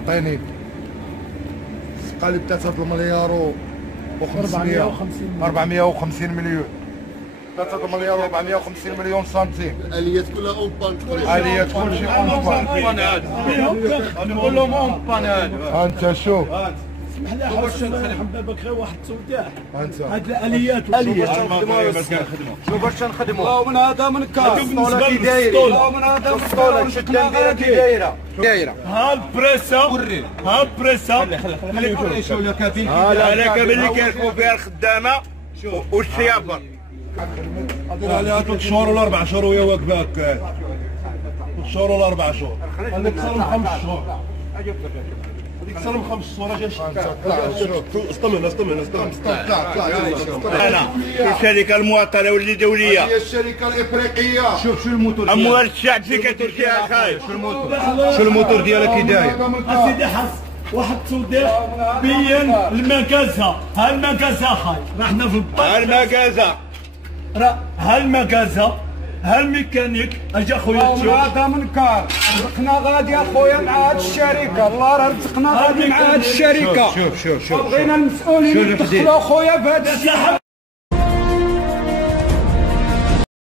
مواطنين. قالب 3 مليار و500 450 مليون. 3 مليار و450 مليون سنتيم. الاليات كلها اون بان تقريبا. الاليات كلشي اون بان. نقول لهم اون بان هادو. انت شوف اسمح لي حسن بابك غير واحد التوداع. انت هاد الاليات شوف باش نخدموا من هذا من كاس بالنسبه كي داير من هذا الاسطوله شده نديرها كي دايره ها البريسا ها البريسا هذا كامل اللي كيركبوا فيها الخدامه والشيابر هضر عليها 3 شهور ولا 4 شهور وهي واقفه هكا. 3 شهور ولا 4 شهور. هذيك صار من 5 شهور. هذيك صار من 5 شهور. اجي استمر انا الشركه المواطنه واللي دوليه هي الشركه الافريقيه. شوف شو الموتور اموال الشعب في كتركيا خايف شو الموتور ديالها كي داير اسيدي حس واحد التوديع بين المكازه. ها المكازه خاي رحنا في البحر. المكازه ها المكازه ها الميكانيك اجا خويا تشوف هذا من كار رزقنا غادي اخويا مع هاد الشركه الله راه رزقنا غادي مع هاد الشركه شوف بغينا المسؤولين يدخلوا خويا في هاد الساحه